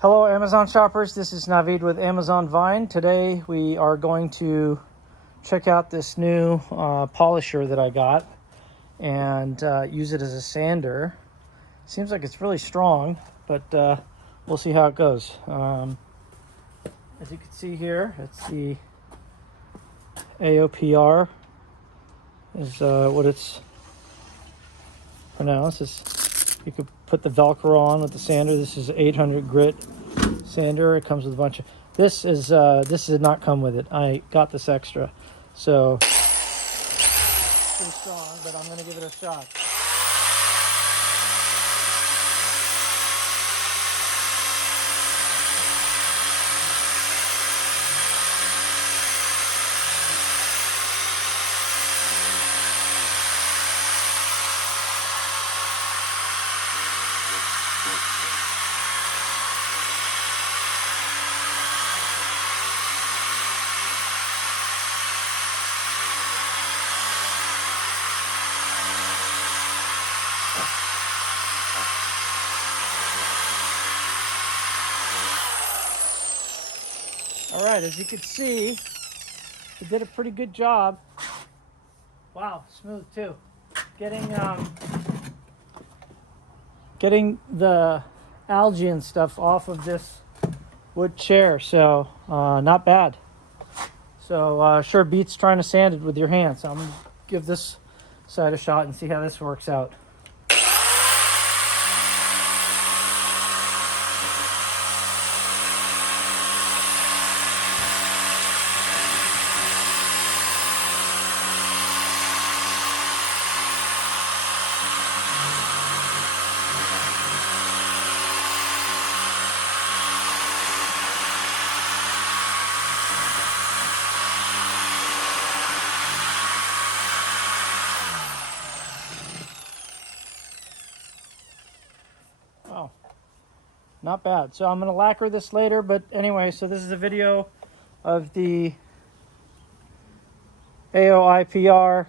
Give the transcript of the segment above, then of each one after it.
Hello Amazon shoppers, this is Navid with Amazon Vine. Today we are going to check out this new polisher that I got and use it as a sander. Seems like it's really strong, but we'll see how it goes. As you can see here, it's the AIOPR is what it's pronounced. You could put the Velcro on with the sander. This is 800 grit sander. It comes with a bunch of, this did not come with it. I got this extra. So pretty strong, but I'm gonna give it a shot. All right, as you can see, it did a pretty good job. Wow, smooth too. Getting the algae and stuff off of this wood chair, so not bad. So sure beats trying to sand it with your hands. I'm gonna give this side a shot and see how this works out. Oh, not bad. So I'm going to lacquer this later, but anyway, so this is a video of the AIOPR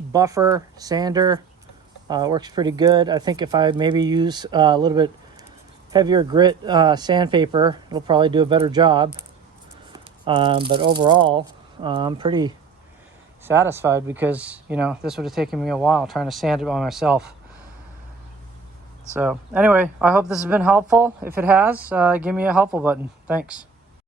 buffer sander. Works pretty good. I think if I maybe use a little bit heavier grit sandpaper, it'll probably do a better job. But overall, I'm pretty satisfied because, you know, this would have taken me a while trying to sand it by myself. So anyway, I hope this has been helpful. If it has, give me a helpful button. Thanks.